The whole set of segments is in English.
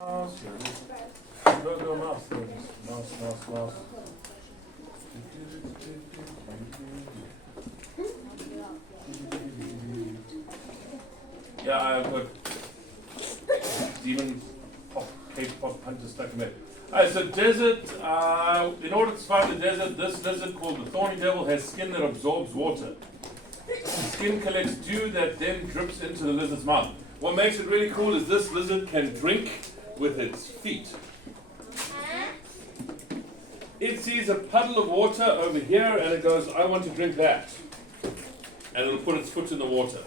Mouse, go mouse, mouse. Yeah, I've got demon pop, cave pop hunter stuck in there. Alright, so desert, in order to survive the desert, this lizard called the thorny devil has skin that absorbs water. The skin collects dew that then drips into the lizard's mouth. What makes it really cool is this lizard can drink with its feet. It sees a puddle of water over here and it goes, I want to drink that. And it'll put its foot in the water.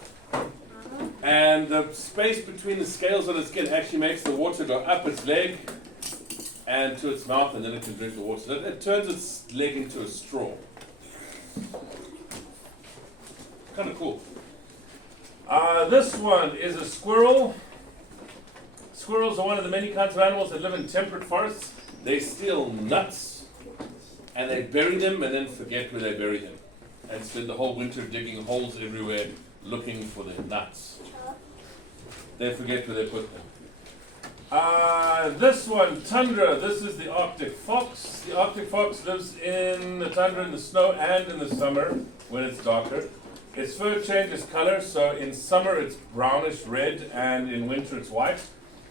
And the space between the scales on its skin actually makes the water go up its leg and to its mouth, and then it can drink the water. So it turns its leg into a straw. Kind of cool. This one is a squirrel. Squirrels are one of the many kinds of animals that live in temperate forests. They steal nuts and they bury them and then forget where they bury them. And spend the whole winter digging holes everywhere looking for their nuts. They forget where they put them. This one, tundra. This is the Arctic fox. The Arctic fox lives in the tundra in the snow and in the summer when it's darker. Its fur changes color, so in summer it's brownish red and in winter it's white.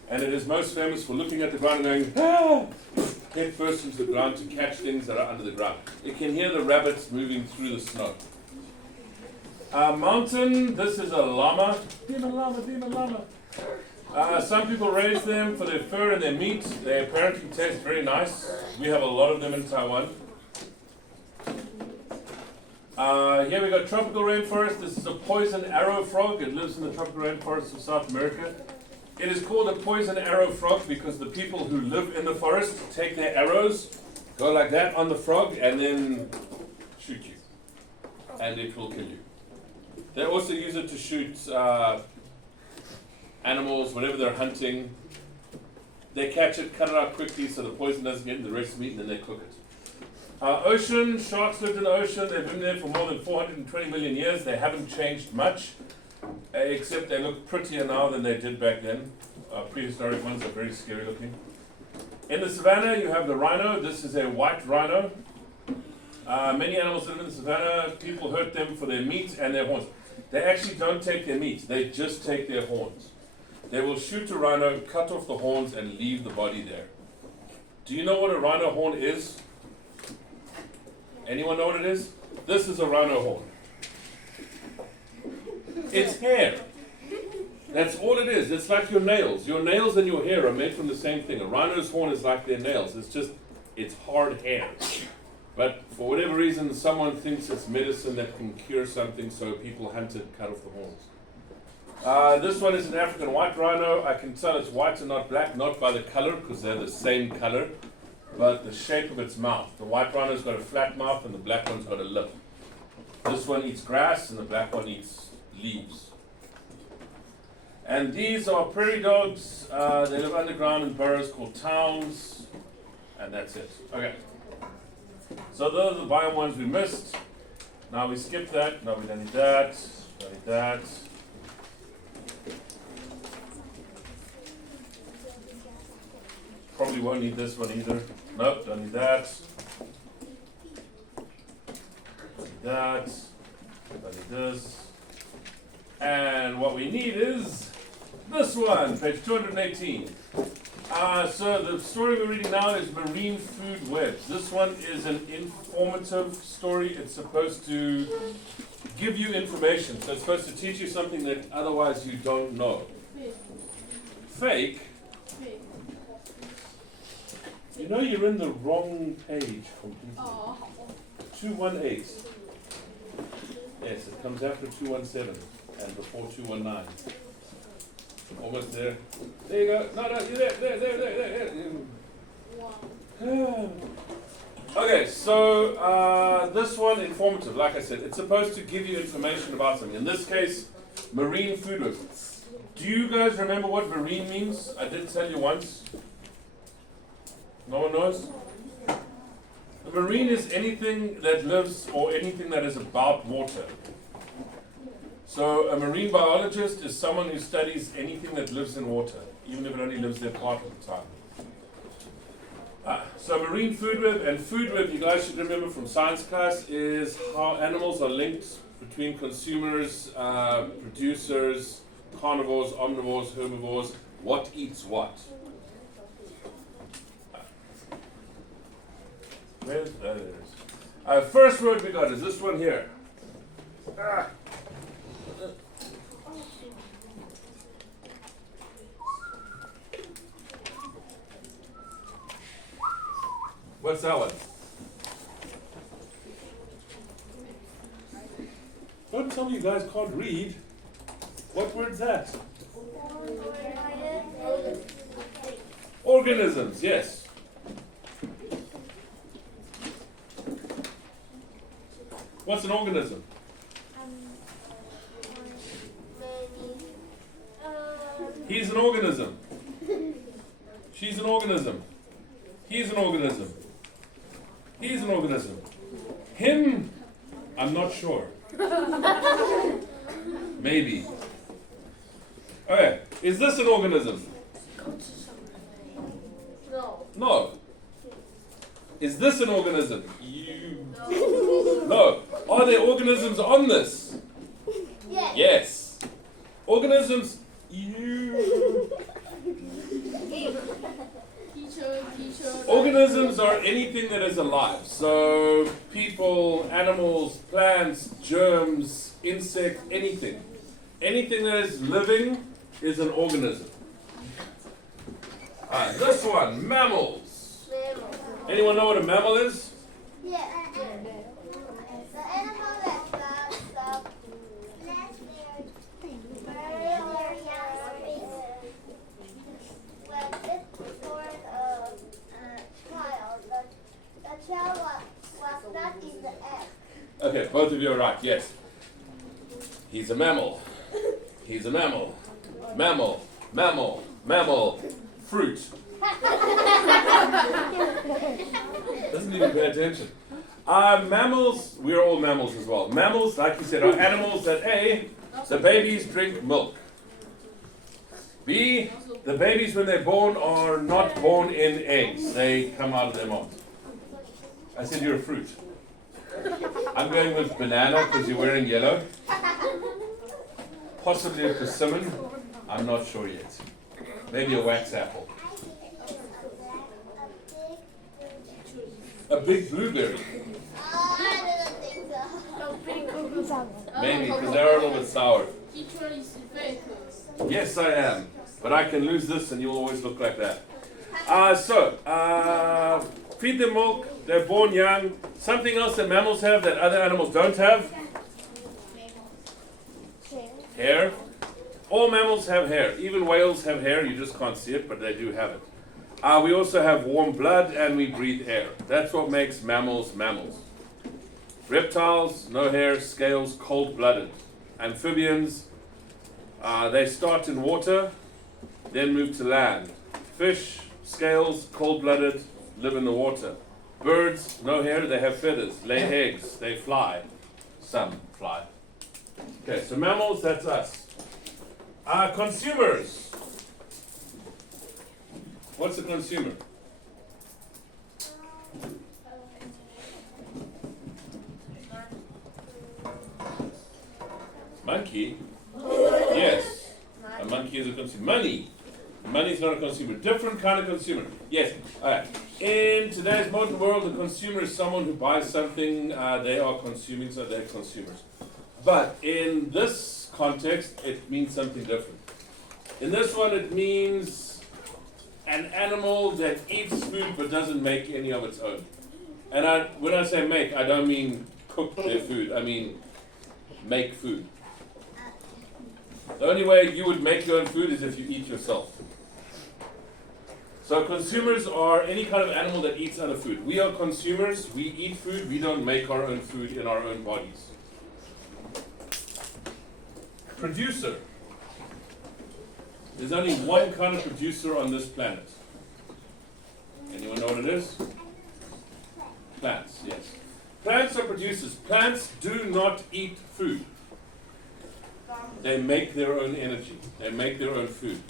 And it is most famous for looking at the ground and going, head first into the ground to catch things that are under the ground. It can hear the rabbits moving through the snow. Mountain, this is a llama. Demon llama. Some people raise them for their fur and their meat. They apparently taste very nice. We have a lot of them in Taiwan. Here we got tropical rainforest. This is a poison arrow frog. It lives in the tropical rainforests of South America. It is called a poison arrow frog because the people who live in the forest take their arrows, go like that on the frog, and then shoot you. And it will kill you. They also use it to shoot animals, whatever they're hunting. They catch it, cut it out quickly so the poison doesn't get in the rest of the meat, and then they cook it. Ocean, sharks lived in the ocean. They've been there for more than 420 million years. They haven't changed much, except they look prettier now than they did back then. Prehistoric ones are very scary looking. In the savannah, you have the rhino. This is a white rhino. Many animals that live in the savannah, people hurt them for their meat and their horns. They actually don't take their meat, they just take their horns. They will shoot a rhino, cut off the horns, and leave the body there. Do you know what a rhino horn is? Anyone know what it is? This is a rhino horn. It's hair. That's all it is. It's like your nails. Your nails and your hair are made from the same thing. A rhino's horn is like their nails. It's hard hair. But for whatever reason, someone thinks it's medicine that can cure something, so people hunt it, cut off the horns. This one is an African white rhino. I can tell it's white and not black, not by the color, because they're the same color, but the shape of its mouth. The white rhino's got a flat mouth, and the black one's got a lip. This one eats grass, and the black one eats leaves. And these are prairie dogs. They live underground in burrows called towns, and that's it. Okay. So those are the biome ones we missed. Now we skip that. No, we don't need that. Don't need that. Probably won't need this one either. Nope, don't need that. Don't need that. Don't need this. And what we need is this one, page 218. So the story we're reading now is Marine Food Webs. This one is an informative story. It's supposed to give you information. So it's supposed to teach you something that otherwise you don't know. Fake? You know you're in the wrong page completely. 218. Yes, it comes after 217 and before 219. Almost there. There you go. No, you're there. Wow. Okay, so this one, informative. Like I said, it's supposed to give you information about something. In this case, marine food webs. Do you guys remember what marine means? I did tell you once. No one knows? The marine is anything that lives or anything that is about water. So a marine biologist is someone who studies anything that lives in water. even if it only lives there part of the time. So marine food web and food web, you guys should remember from science class, is how animals are linked between consumers, producers, carnivores, omnivores, herbivores, what eats what. Where's that? First word we got is this one here. What's that one? Don't tell me you guys can't read. What word's that? Organisms, yes. What's an organism? He's an organism. She's an organism. He's an organism. He's an organism. Him, I'm not sure. Maybe. Okay, is this an organism? No. No. Is this an organism? No. Are there organisms on this? Yes. Yes. Organisms, Organisms are anything that is alive. So people, animals, plants, germs, insects, anything. Anything that is living is an organism. This one, mammals. Anyone know what a mammal is? Yeah. The animal that flies up last year, when it's born a child, the child was not in the egg. Okay, both of you are right, yes. He's a mammal. He's a mammal. Mammal, mammal, mammal, fruit. Doesn't even pay attention. Mammals, we're all mammals as well. Mammals, like you said, are animals that A, the babies drink milk. B, the babies when they're born are not born in eggs. They come out of their moms. I said you're a fruit. I'm going with banana because you're wearing yellow. Possibly a persimmon. I'm not sure yet. Maybe a wax apple. A big blueberry. I didn't think so. Maybe, because they're a little bit sour. Each one is fake. Yes, I am. But I can lose this and you'll always look like that. Feed them milk. They're born young. Something else that mammals have that other animals don't have? Hair. All mammals have hair. Even whales have hair. You just can't see it, but they do have it. We also have warm blood and we breathe air. That's what makes mammals mammals. Reptiles, no hair, scales, cold-blooded. Amphibians, they start in water, then move to land. Fish, scales, cold-blooded, live in the water. Birds, no hair, they have feathers, lay eggs, they fly. Some fly. Okay, so mammals, that's us. Consumers. What's a consumer? Monkey? Yes. A monkey is a consumer. Money. Money is not a consumer. Different kind of consumer. Yes. Alright. In today's modern world, a consumer is someone who buys something they are consuming, so they're consumers. But in this context, it means something different. In this one, it means an animal that eats food but doesn't make any of its own. And when I say make, I don't mean cook their food. I mean make food. The only way you would make your own food is if you eat yourself. So consumers are any kind of animal that eats other food. We are consumers. We eat food. We don't make our own food in our own bodies. Producer. There's only one kind of producer on this planet. Anyone know what it is? Plants, yes. Plants are producers. Plants do not eat food. They make their own energy. They make their own food.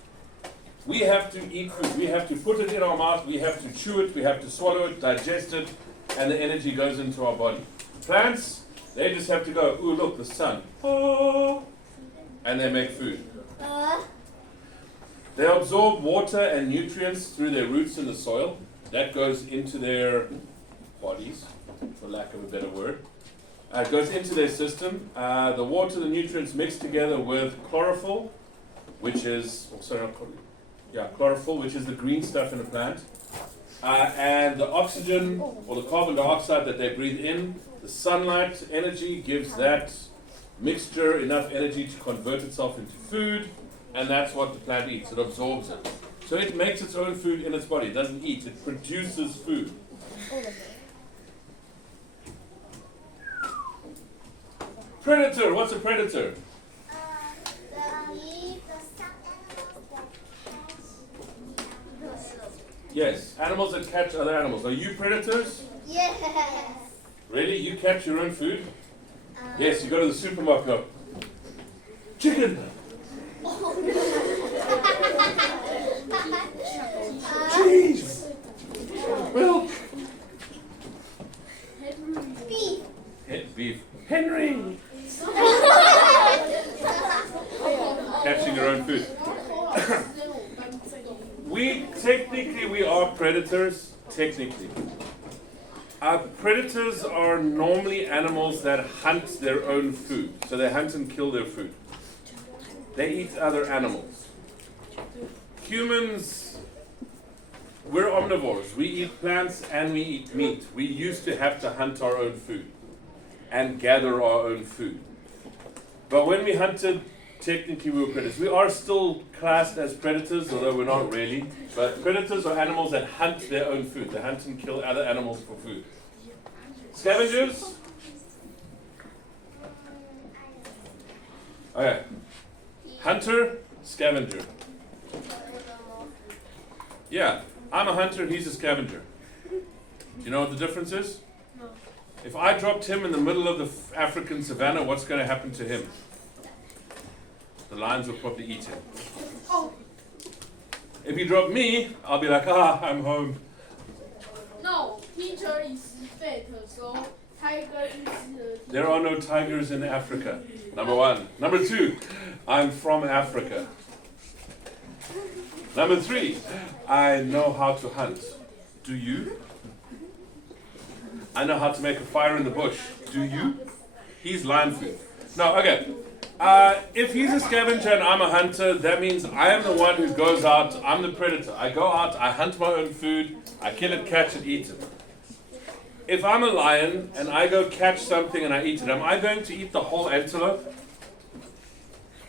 We have to eat food. We have to put it in our mouth. We have to chew it. We have to swallow it, digest it, and the energy goes into our body. Plants, they just have to go, ooh, look, the sun. Oh, and they make food. They absorb water and nutrients through their roots in the soil. That goes into their bodies, for lack of a better word. It goes into their system. The water, the nutrients mix together with chlorophyll, which is, chlorophyll, which is the green stuff in a plant. And the oxygen or the carbon dioxide that they breathe in, the sunlight energy gives that mixture enough energy to convert itself into food, and that's what the plant eats. It absorbs it. So it makes its own food in its body. It doesn't eat, it produces food. Predator, what's a predator? Yes, animals that catch other animals. Are you predators? Yes. Really? You catch your own food? Yes, you go to the supermarket, go, chicken! Cheese! Milk! Beef. Beef. Henry! Catching your own food. We are predators, technically. Predators are normally animals that hunt their own food. So they hunt and kill their food. They eat other animals. Humans, we're omnivores. We eat plants and we eat meat. We used to have to hunt our own food and gather our own food. But when we hunted, technically we were predators. We are still classed as predators, although we're not really. But predators are animals that hunt their own food. They hunt and kill other animals for food. Scavengers? Okay. Hunter, scavenger. Yeah, I'm a hunter, he's a scavenger. Do you know what the difference is? No. If I dropped him in the middle of the African savannah, what's going to happen to him? The lions will probably eat him. Oh, If you drop me, I'll be like, I'm home. no, Peter is fat, so tiger is. There are no tigers in Africa. Number one. Number two, I'm from Africa. Number three, I know how to hunt. Do you? I know how to make a fire in the bush. Do you? He's lion food. No, okay. If he's a scavenger and I'm a hunter, that means I am the one who goes out. I'm the predator. I go out, I hunt my own food, I kill it, catch it, eat it. If I'm a lion and I go catch something and I eat it, am I going to eat the whole antelope?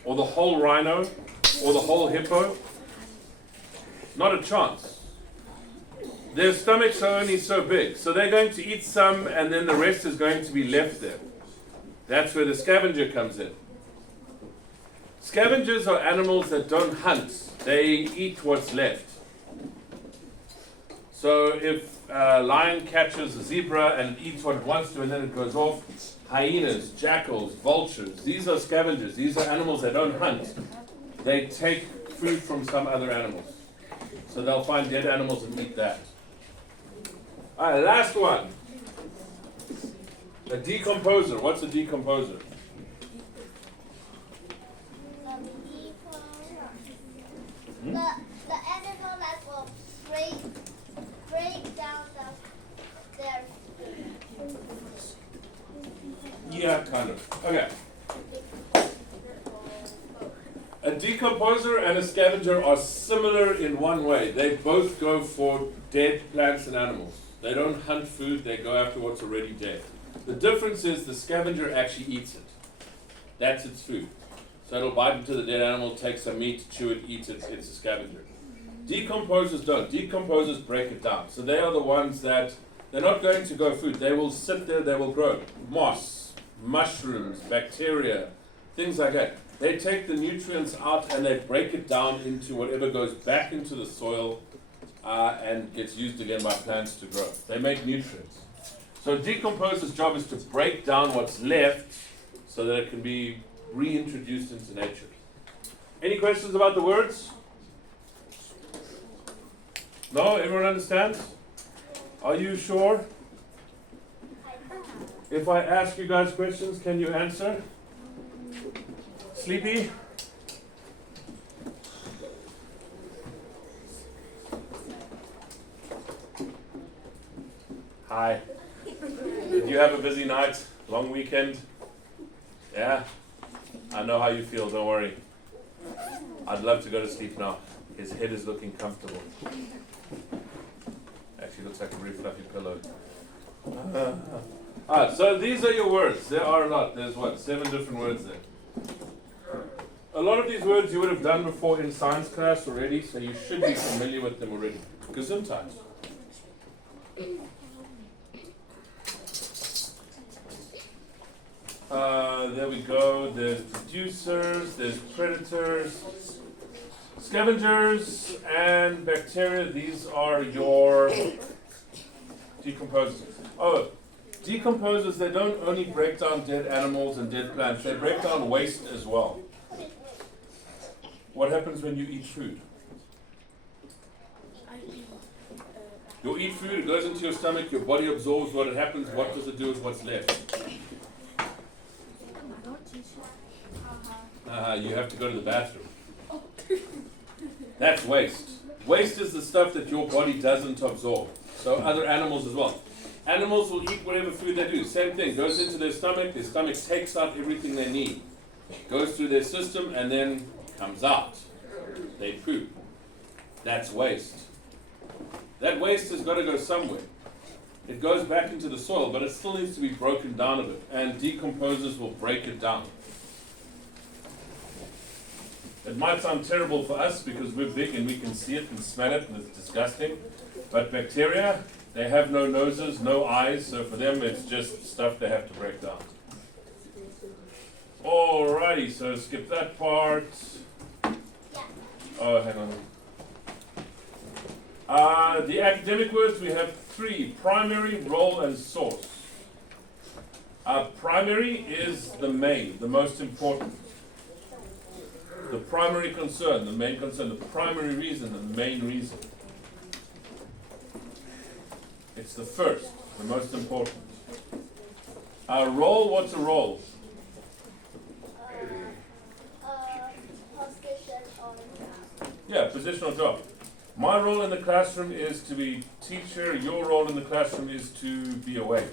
Or the whole rhino? Or the whole hippo? Not a chance. Their stomachs are only so big. So they're going to eat some and then the rest is going to be left there. That's where the scavenger comes in. Scavengers are animals that don't hunt. They eat what's left. So if a lion catches a zebra and it eats what it wants to and then it goes off, hyenas, jackals, vultures, these are scavengers. These are animals that don't hunt. They take food from some other animals. So they'll find dead animals and eat that. Alright, last one. A decomposer. What's a decomposer? The animal that will break down their food. Yeah, kind of. Okay. A decomposer and a scavenger are similar in one way. They both go for dead plants and animals. They don't hunt food, they go after what's already dead. The difference is the scavenger actually eats it. That's its food. So it'll bite into the dead animal, take some meat, chew it, eat it, it's a scavenger. Decomposers don't. Decomposers break it down. So they are the ones that, they're not going to go food. They will sit there, they will grow. Moss, mushrooms, bacteria, things like that. They take the nutrients out and they break it down into whatever goes back into the soil and gets used again by plants to grow. They make nutrients. So a decomposer's job is to break down what's left so that it can be reintroduced into nature. Any questions about the words? No? Everyone understands? Are you sure? If I ask you guys questions, can you answer? Sleepy? Hi. Did you have a busy night? Long weekend? Yeah? I know how you feel, don't worry. I'd love to go to sleep now. His head is looking comfortable. Actually looks like a very fluffy pillow. Alright, so these are your words. There are a lot. There's what, 7 different words there. A lot of these words you would have done before in science class already, so you should be familiar with them already. Gesundheit. There we go. There's producers, there's predators, scavengers, and bacteria. These are your decomposers. Oh, decomposers, they don't only break down dead animals and dead plants, they break down waste as well. What happens when you eat food? You eat food, it goes into your stomach, your body absorbs what it happens, what does it do with what's left? You have to go to the bathroom. That's waste. Waste is the stuff that your body doesn't absorb. So other animals as well. Animals will eat whatever food they do. Same thing, goes into their stomach takes out everything they need. Goes through their system and then comes out. They poop. That's waste. That waste has got to go somewhere. It goes back into the soil, but it still needs to be broken down a bit, and decomposers will break it down. It might sound terrible for us because we're big and we can see it and smell it and it's disgusting, but bacteria, they have no noses, no eyes, so for them it's just stuff they have to break down. Alrighty, so skip that part. Oh, hang on. The academic words, we have 3, primary, role, and source. Primary is the main, the most important. The primary concern, the main concern, the primary reason, the main reason. It's the first, the most important. Role, what's a role? Position or Yeah, position or job. My role in the classroom is to be teacher, your role in the classroom is to be awake.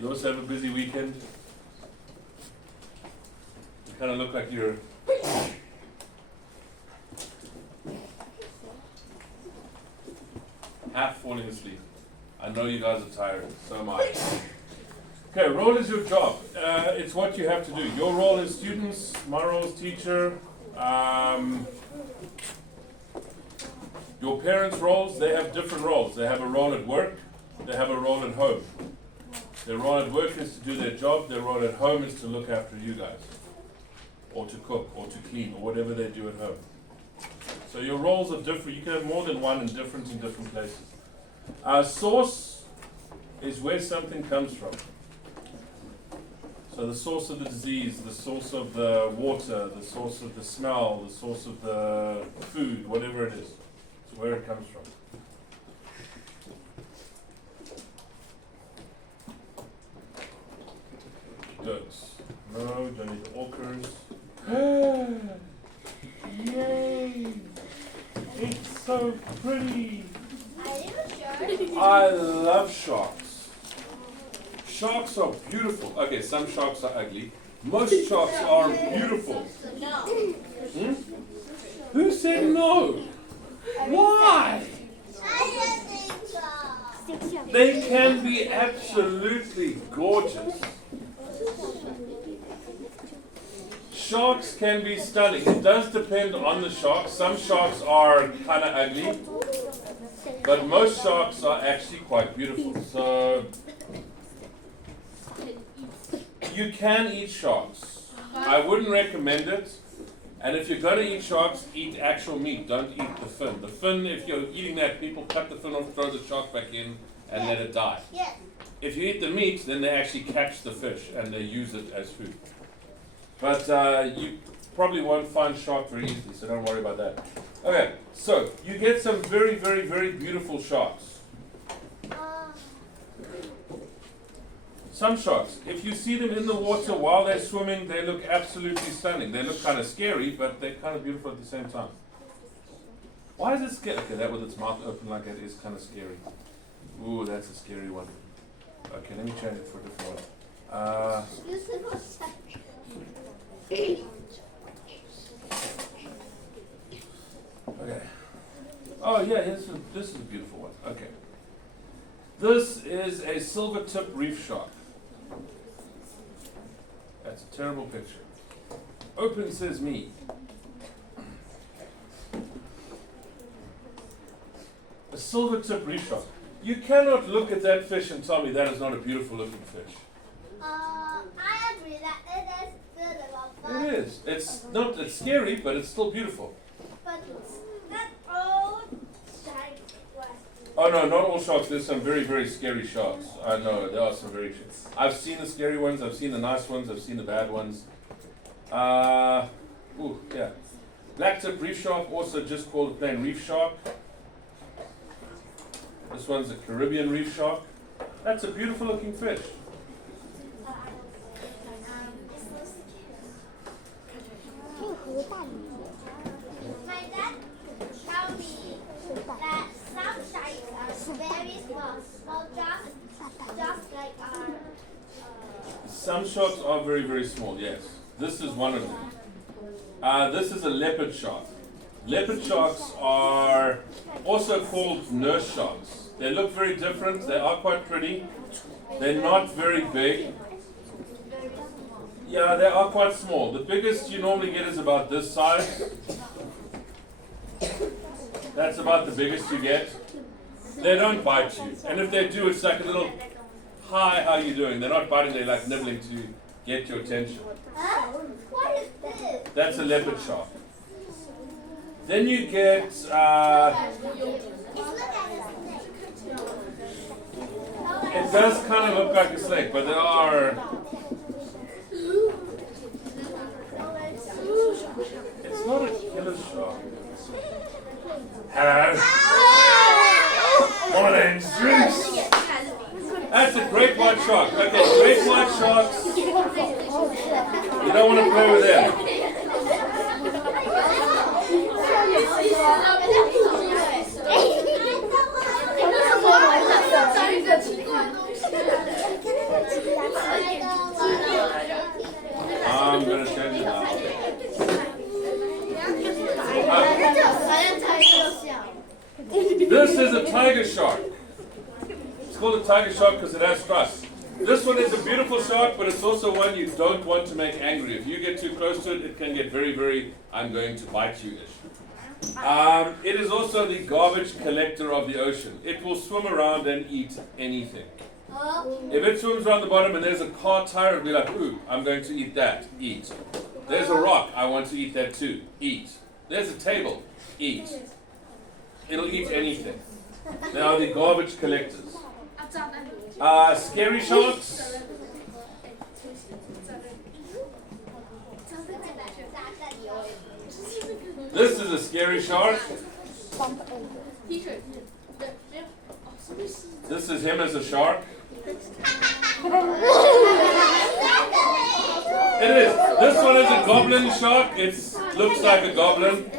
You also have a busy weekend. You kind of look like you're half falling asleep. I know you guys are tired, so am I. Okay, role is your job. It's what you have to do. Your role is students, my role is teacher. Your parents' roles, they have different roles. They have a role at work, they have a role at home. Their role at work is to do their job, their role at home is to look after you guys. Or to cook, or to clean, or whatever they do at home. So your roles are different. You can have more than one and different in different places. Source is where something comes from. So the source of the disease, the source of the water, the source of the smell, the source of the food, whatever it is. It's where it comes from. Goats. No, don't need the orcas. Yay! It's so pretty! Are you sure? I love sharks. Sharks are beautiful. Okay, some sharks are ugly. Most sharks are beautiful. No. Who said no? Why? I don't think so. They can be absolutely gorgeous. Sharks can be stunning. It does depend on the shark. Some sharks are kind of ugly, but most sharks are actually quite beautiful. So you can eat sharks. I wouldn't recommend it. And if you're going to eat sharks, eat actual meat. Don't eat the fin. The fin, if you're eating that, people cut the fin off, throw the shark back in, and let it die. Yes. If you eat the meat, then they actually catch the fish and they use it as food. But you probably won't find shark very easily, so don't worry about that. Okay, so you get some very, very, very beautiful sharks. Some sharks, if you see them in the water while they're swimming, they look absolutely stunning. They look kind of scary, but they're kind of beautiful at the same time. Why is it scary? Okay, that with its mouth open like that is kind of scary. Ooh, that's a scary one. Okay, let me change it for a different one. Okay. Oh yeah, this is a beautiful one. Okay. This is a silver-tip reef shark. That's a terrible picture. Open says me. A silver-tip reef shark. You cannot look at that fish and tell me that is not a beautiful-looking fish. I agree that it is beautiful. It is. It's scary, but it's still beautiful. But not all sharks was. Oh no, not all sharks. There's some very, very scary sharks. I know, there are some very. I've seen the scary ones. I've seen the nice ones. I've seen the bad ones. Yeah. Blacktip reef shark, also just called a plain reef shark. This one's a Caribbean reef shark. That's a beautiful looking fish. My dad told me that some sharks are very small, just like our. Some sharks are very, very small, yes. This is one of them. This is a leopard shark. Leopard sharks are also called nurse sharks. They look very different. They are quite pretty. They're not very big. Yeah, they are quite small. The biggest you normally get is about this size. That's about the biggest you get. They don't bite you. And if they do, it's like a little, hi, how you doing? They're not biting, they're like nibbling to get your attention. Huh? What is this? That's a leopard shark. Then you get, It's look at the snake. it does kind of look like a snake, but there are, it's not a killer shark. Hello. My name's Bruce. That's a great white shark. Okay, great white sharks. You don't want to play with them. I'm going to change it now. This is a tiger shark. It's called a tiger shark because it has stripes. This one is a beautiful shark, but it's also one you don't want to make angry. If you get too close to it, it can get very, very, I'm going to bite you-ish. It is also the garbage collector of the ocean. It will swim around and eat anything. If it swims around the bottom and there's a car tire, it'll be like, ooh, I'm going to eat that. Eat. There's a rock. I want to eat that too. Eat. There's a table. Eat. It'll eat anything. They are the garbage collectors. Scary sharks. This is a scary shark. This is him as a shark. It is. This one is a goblin shark. It looks like a goblin.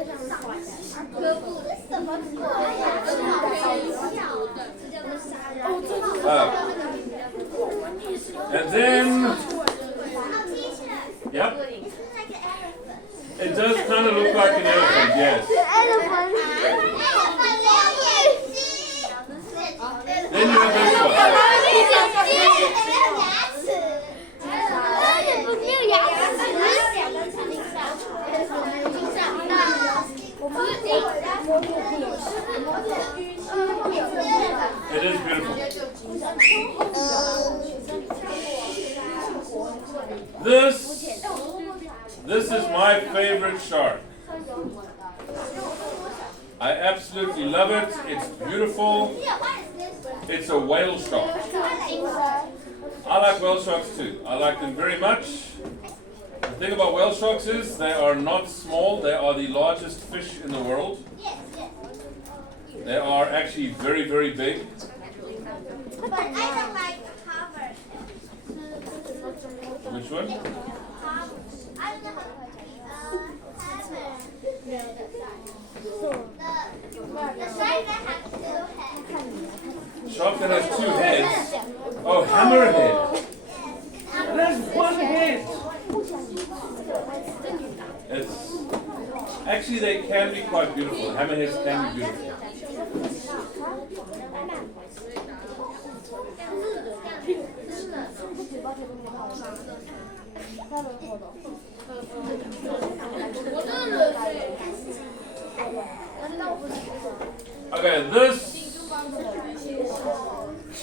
And then, yep, it does kind of look like an elephant, yes. Then you have this one. It is beautiful. This is my favorite shark. I absolutely love it. It's beautiful. It's a whale shark. I like whale sharks too. I like them very much. The thing about whale sharks is they are not small, they are the largest fish in the world. Yes, yes. They are actually very, very big. But I don't like hammer. Which one? I don't know hammer. The shark that has 2 heads. Shark that has 2 heads. Oh, hammerhead. It has 1 head. It's actually they can be quite beautiful. Hammerheads can be beautiful. Okay, this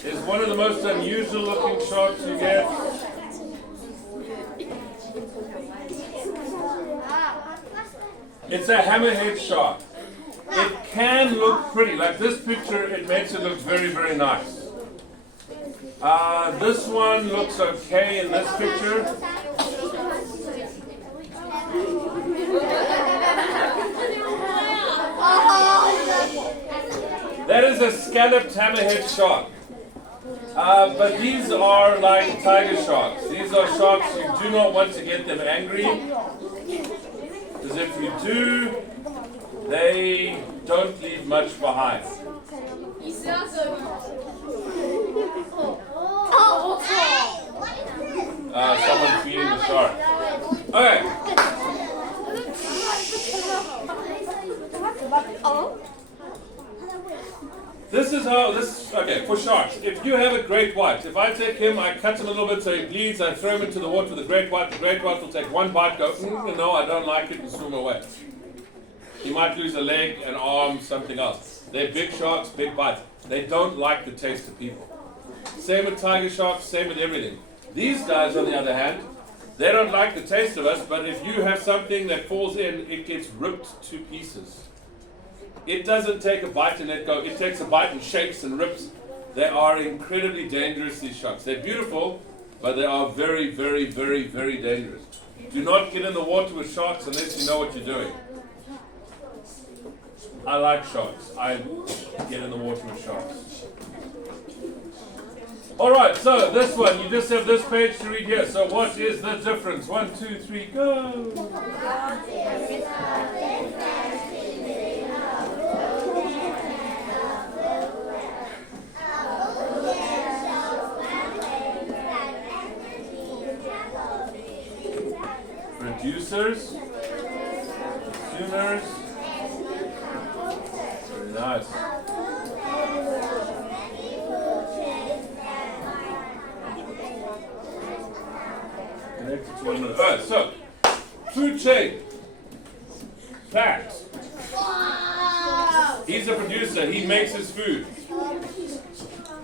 is one of the most unusual looking sharks you get. It's a hammerhead shark. It can look pretty. Like this picture, it makes it look very, very nice. This one looks okay in this picture. That is a scalloped hammerhead shark. But these are like tiger sharks. These are sharks you do not want to get them angry. Because if you do, they don't leave much behind. Someone feeding the shark. Okay. This is how okay, for sharks. If you have a great white, if I take him, I cut him a little bit so he bleeds, I throw him into the water with a great white, the great white will take one bite, go, no, I don't like it, and swim away. He might lose a leg, an arm, something else. They're big sharks, big bites. They don't like the taste of people. Same with tiger sharks, same with everything. These guys, on the other hand, they don't like the taste of us, but if you have something that falls in, it gets ripped to pieces. It doesn't take a bite and let go. It takes a bite and shakes and rips. They are incredibly dangerous, these sharks. They're beautiful, but they are very, very, very, very dangerous. Do not get in the water with sharks unless you know what you're doing. I like sharks. I get in the water with sharks. Alright, so this one, you just have this page to read here. So what is the difference? 1, 2, 3, go! Producers, consumers. Very nice. Connected to one another. Alright, so food chain. Fact. He's a producer, he makes his food.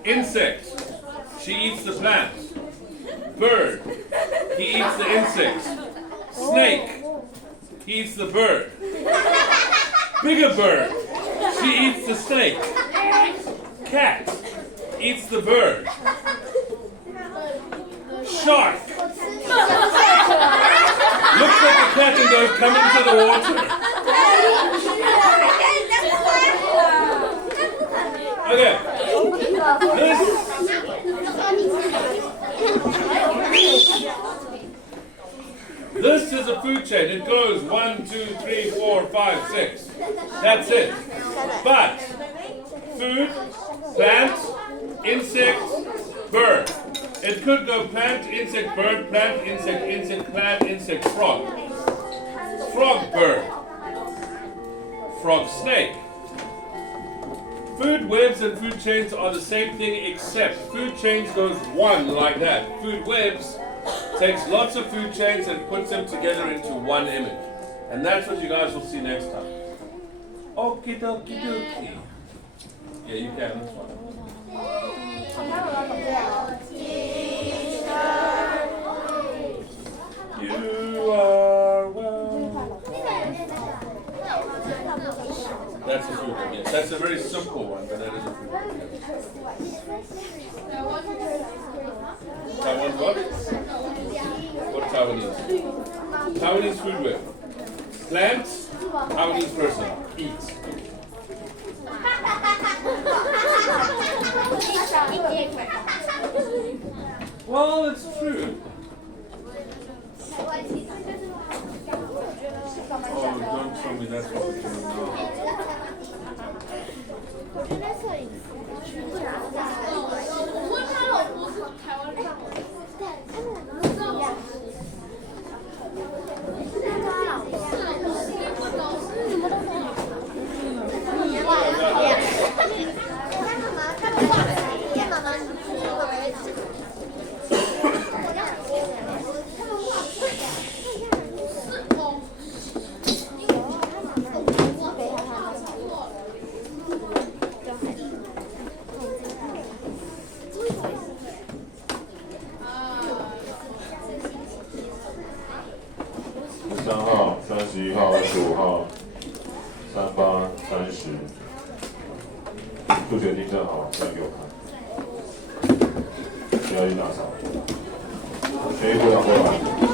Insect. She eats the plant. Bird. He eats the insects. Snake. He eats the bird. Bigger bird. She eats the snake. Cat. Eats the bird. Shark. Looks at the cat and goes, come into the water. Okay. This is a food chain. It goes 1, 2, 3, 4, 5, 6. That's it. But food, plant, insect, bird. It could go plant, insect, bird, plant, insect, insect, plant, insect, frog. Frog, bird. Frog, snake. Food webs and food chains are the same thing, except food chains goes one like that. Food webs takes lots of food chains and puts them together into one image. And that's what you guys will see next time. Okie dokie dokie. Yeah, you can. That's fine. You are well. That's a food one, yes. That's a very simple one, but that is a food one. Taiwan's what? What Taiwanese? Taiwanese food word. Plants, Taiwanese person. Eat. Well, it's true. Oh, don't tell me that's what we're doing now. 我觉得摄影师不然我问他老婆是台湾人，对，他们两个不一样。那个老婆，什么都没有。你画的一样。他妈妈，他们画的一样。妈妈，你妈妈也是。他们画不一样。3号、31号、25号、38、30，数学订正好，算给我看，不要去打扫，全部不要过来。